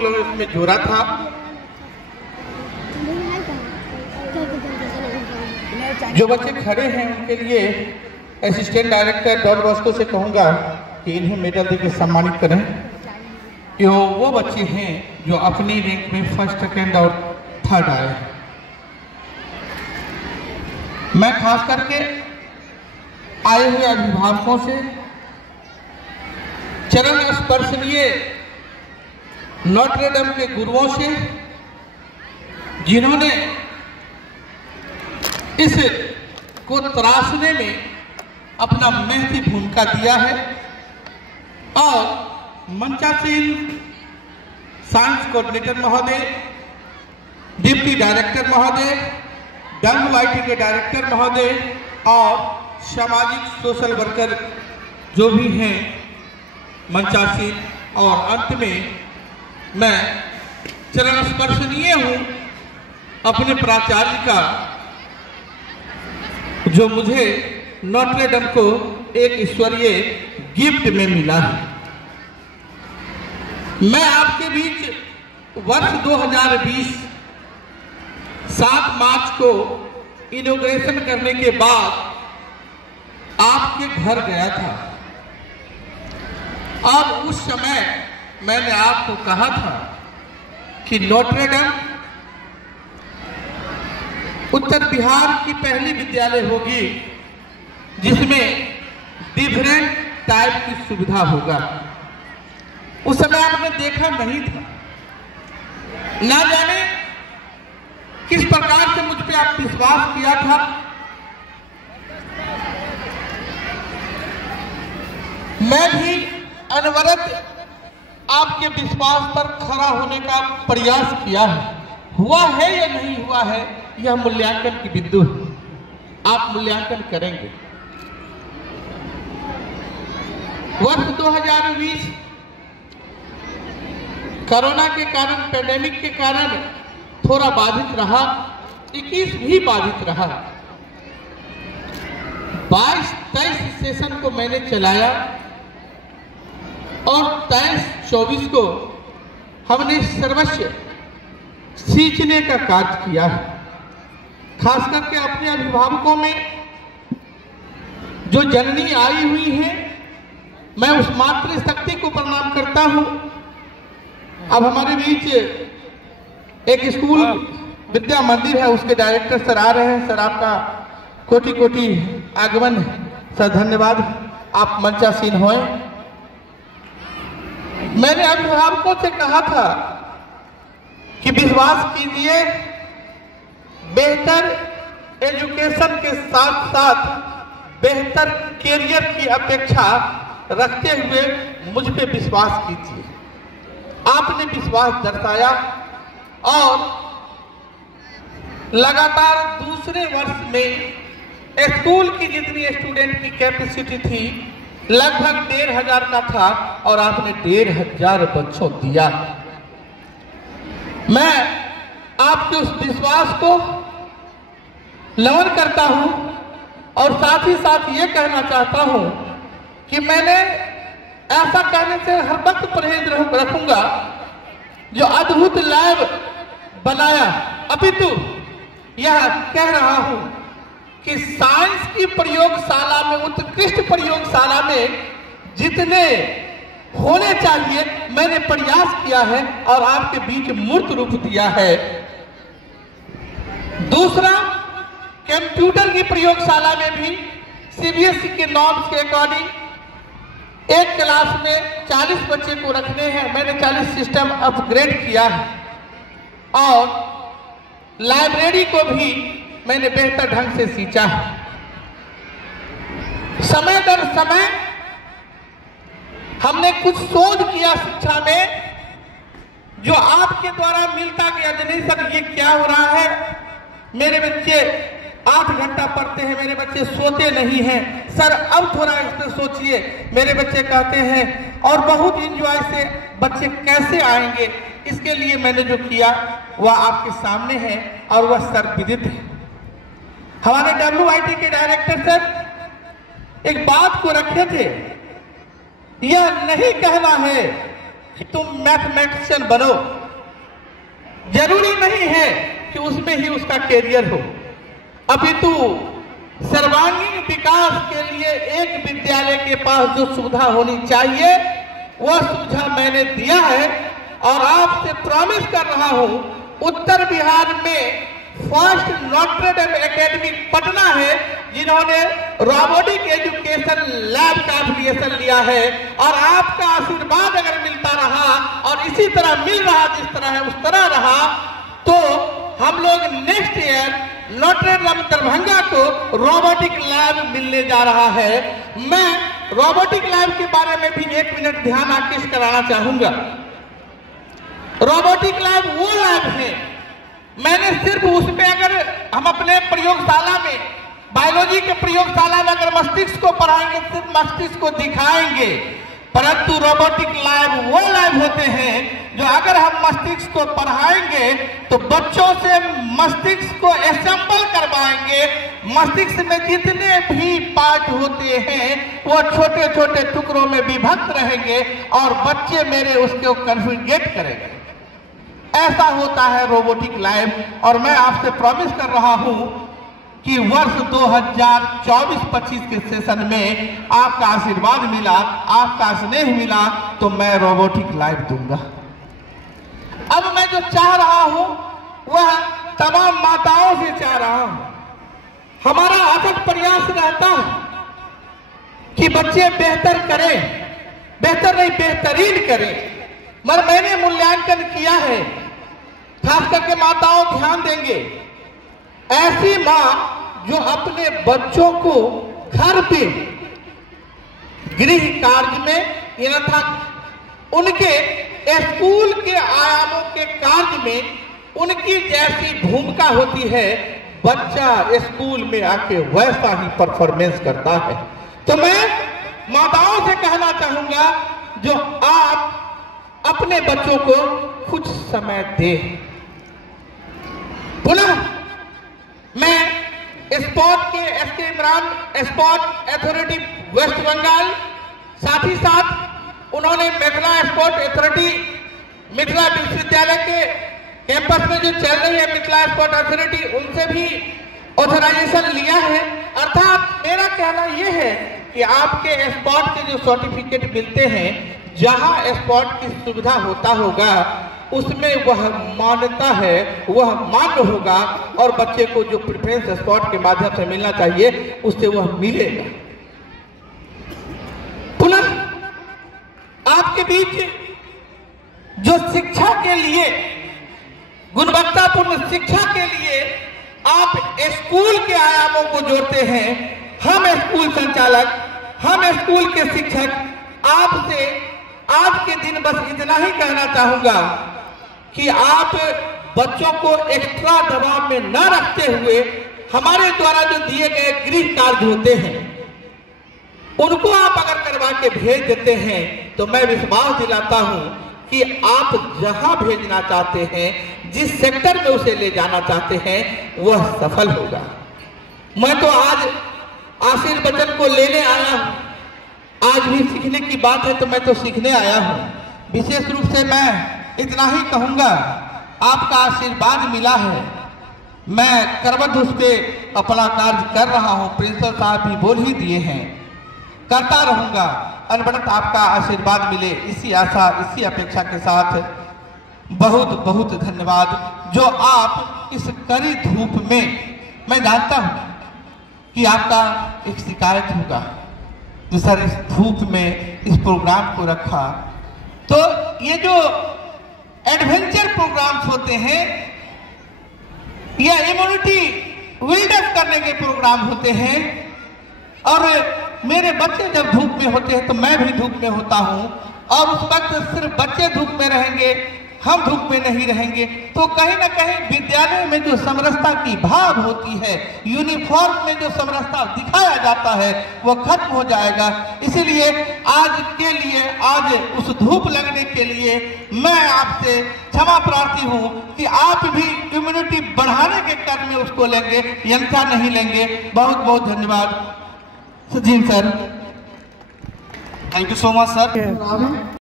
लोग इसमें जोड़ा था। जो बच्चे खड़े हैं उनके लिए असिस्टेंट डायरेक्टर डॉन बॉस्को से कहूँगा कि इन्हें मेडल देकर सम्मानित करें। वो बच्चे हैं जो अपनी रैंक में फर्स्ट, सेकेंड और थर्ड आए। मैं खास करके आए हुए अभिभावकों से, चरण स्पर्शनीय नोट्रे डेम के गुरुओं से, जिन्होंने इस को तराशने में अपना महती भूमिका दिया है, और मंचासीन साइंस कोऑर्डिनेटर महोदय, डिप्टी डायरेक्टर महोदय, WIT के डायरेक्टर महोदय और सामाजिक सोशल वर्कर जो भी हैं मंचासीन, और अंत में मैं चरण स्पर्शनीय हूँ अपने प्राचार्य का, जो मुझे नोट्रे डेम को एक ईश्वरीय गिफ्ट में मिला है। मैं आपके बीच वर्ष 2020 7 मार्च को इनॉग्रेशन करने के बाद आपके घर गया था, और उस समय मैंने आपको कहा था कि नोट्रे डेम उत्तर बिहार की पहली विद्यालय होगी जिसमें डिफरेंट टाइप की सुविधा होगा। उस समय आपने देखा नहीं था, ना जाने किस प्रकार से मुझ पे आप विश्वास किया था। मैं भी अनवरत आपके विश्वास पर खरा होने का प्रयास किया है। हुआ है या नहीं हुआ है, यह मूल्यांकन की बिंदु है, आप मूल्यांकन करेंगे। वर्ष 2020 कोरोना के कारण, पैंडेमिक के कारण थोड़ा बाधित रहा, 21 भी बाधित रहा। 22-23 सेशन को मैंने चलाया और 23-24 को हमने सर्वस्व सींचने का कार्य किया है। खास करके अपने अभिभावकों में जो जननी आई हुई है, मैं उस मातृ शक्ति को प्रणाम करता हूं। अब हमारे बीच एक स्कूल विद्या मंदिर है, उसके डायरेक्टर सर आ रहे हैं। सर आपका कोटि कोटि आगमन सर, धन्यवाद, आप मंचासीन होए। मैंने अभिभावकों से कहा था कि विश्वास कीजिए, बेहतर एजुकेशन के साथ साथ बेहतर कैरियर की अपेक्षा रखते हुए मुझ पे विश्वास कीजिए। आपने विश्वास दर्शाया और लगातार दूसरे वर्ष में स्कूल की जितनी स्टूडेंट की कैपेसिटी थी लगभग 1500 का था, और आपने 1500 बच्चों दिया। मैं आपके उस विश्वास को नमन करता हूं, और साथ ही साथ ये कहना चाहता हूं कि मैंने ऐसा कहने से हर वक्त परहेज रखूंगा जो अद्भुत लैब बनाया, अपितु यह कह रहा हूं कि साइंस की प्रयोगशाला में, उत्कृष्ट प्रयोगशाला में जितने होने चाहिए मैंने प्रयास किया है और आपके बीच मूर्त रूप दिया है। दूसरा, कंप्यूटर की प्रयोगशाला में भी CBSE के नॉर्म्स के अकॉर्डिंग एक क्लास में 40 बच्चे को रखने हैं, मैंने 40 सिस्टम अपग्रेड किया है, और लाइब्रेरी को भी मैंने बेहतर ढंग से सींचा है। समय दर समय हमने कुछ शोध किया शिक्षा में जो आपके द्वारा मिलता गया। नहीं सर ये क्या हो रहा है, मेरे बच्चे 8 घंटा पढ़ते हैं, मेरे बच्चे सोते नहीं हैं। सर अब थोड़ा इसमें सोचिए, मेरे बच्चे कहते हैं, और बहुत इंजॉय से बच्चे कैसे आएंगे। इसके लिए मैंने जो किया वह आपके सामने है और वह सर्वविदित है। हमारे WIT के डायरेक्टर सर एक बात को रखे थे, यह नहीं कहना है कि तुम मैथमेटिशियन बनो, जरूरी नहीं है कि उसमें ही उसका कैरियर हो। अपितु सर्वांगीण विकास के लिए एक विद्यालय के पास जो सुविधा होनी चाहिए वह सुविधा मैंने दिया है। और आपसे प्रॉमिस कर रहा हूं, उत्तर बिहार में first Notre Dame Academy Patna है जिन्होंने रोबोटिक एजुकेशन लैब का एफिलिएशन लिया है। और आपका आशीर्वाद अगर मिलता रहा और इसी तरह मिल रहा, जिस तरह है उस तरह रहा, तो हम लोग next year Notre Dame Darbhanga को रोबोटिक लैब मिलने जा रहा है। मैं रोबोटिक लैब के बारे में भी 1 मिनट ध्यान आकृष्ट कराना चाहूंगा। रोबोटिक लैब वो लैब है, मैंने सिर्फ उसमें अगर हम अपने प्रयोगशाला में, बायोलॉजी के प्रयोगशाला में अगर मस्तिष्क को पढ़ाएंगे, सिर्फ मस्तिष्क को दिखाएंगे, परंतु रोबोटिक लैब वो लैब होते हैं जो अगर हम मस्तिष्क को पढ़ाएंगे तो बच्चों से मस्तिष्क को असेंबल करवाएंगे। मस्तिष्क में जितने भी पार्ट होते हैं वो छोटे छोटे टुकड़ों में विभक्त रहेंगे और बच्चे मेरे उसको कॉन्फ़िगरेट करेंगे। ऐसा होता है रोबोटिक लैब। और मैं आपसे प्रॉमिस कर रहा हूं कि वर्ष 2024-25 के सेशन में आपका आशीर्वाद मिला, आपका स्नेह मिला, तो मैं रोबोटिक लैब दूंगा। अब मैं जो चाह रहा हूं वह तमाम माताओं से चाह रहा हूं। हमारा अथक प्रयास रहता है कि बच्चे बेहतर करें, बेहतर नहीं बेहतरीन करें, मगर मैंने मूल्यांकन किया है, खास करके माताओं ध्यान देंगे, ऐसी मां जो अपने बच्चों को घर पे गृह कार्य में या उनके स्कूल के आयामों के कार्य में उनकी जैसी भूमिका होती है, बच्चा स्कूल में आके वैसा ही परफॉर्मेंस करता है। तो मैं माताओं से कहना चाहूंगा, जो आप अपने बच्चों को कुछ समय दें। पुनः मैं स्पोर्ट के SK Imran, sport authority West Bengal, साथ ही साथ उन्होंने मिथिला स्पोर्ट अथॉरिटी मिथिला विश्वविद्यालय के कैंपस में जो चल रही है मिथिला स्पोर्ट अथॉरिटी, उनसे भी ऑथराइजेशन लिया है। अर्थात मेरा कहना यह है कि आपके स्पोर्ट के जो सर्टिफिकेट मिलते हैं, जहां स्पोर्ट की सुविधा होता होगा उसमें वह मान्यता है, वह मान्य होगा और बच्चे को जो प्रेफरेंस स्पोर्ट के माध्यम से मिलना चाहिए उससे वह मिलेगा। पुनः आपके बीच जो शिक्षा के लिए, गुणवत्तापूर्ण शिक्षा के लिए आप स्कूल के आयामों को जोड़ते हैं, हम स्कूल संचालक, हम स्कूल के शिक्षक आपसे आज के दिन बस इतना ही कहना चाहूंगा कि आप बच्चों को एक्स्ट्रा दबाव में न रखते हुए हमारे द्वारा जो दिए गए गृह कार्य होते हैं उनको आप अगर करवा के भेज देते हैं तो मैं विश्वास दिलाता हूं कि आप जहां भेजना चाहते हैं, जिस सेक्टर में उसे ले जाना चाहते हैं, वह सफल होगा। मैं तो आज आशीर्वचन को लेने आया हूं, आज भी सीखने की बात है तो मैं तो सीखने आया हूं। विशेष रूप से मैं इतना ही कहूंगा, आपका आशीर्वाद मिला है, मैं करवट उस पर अपना कार्य कर रहा हूं, प्रिंसिपल साहब भी बोल ही दिए हैं, करता रहूंगा, अनबड़त आपका आशीर्वाद मिले, इसी आशा इसी अपेक्षा के साथ बहुत बहुत धन्यवाद। जो आप इस कड़ी धूप में, मैं जानता हूं कि आपका एक शिकायत होगा जो सर इस धूप में इस प्रोग्राम को रखा, तो ये जो एडवेंचर प्रोग्राम्स होते हैं या इम्यूनिटी बिल्डअप करने के प्रोग्राम होते हैं, और मेरे बच्चे जब धूप में होते हैं तो मैं भी धूप में होता हूं, और उस वक्त सिर्फ बच्चे धूप में रहेंगे, हम धूप में नहीं रहेंगे, तो कहीं ना कहीं विद्यालय में जो समरसता की भाव होती है, यूनिफॉर्म में जो समरसता दिखाया जाता है, वो खत्म हो जाएगा। इसीलिए आज के लिए, आज उस धूप लगने के लिए मैं आपसे क्षमा प्रार्थी हूं कि आप भी इम्यूनिटी बढ़ाने के कर्म में उसको लेंगे, यंत्रा नहीं लेंगे। बहुत बहुत धन्यवाद जी sir, thank you so much sir.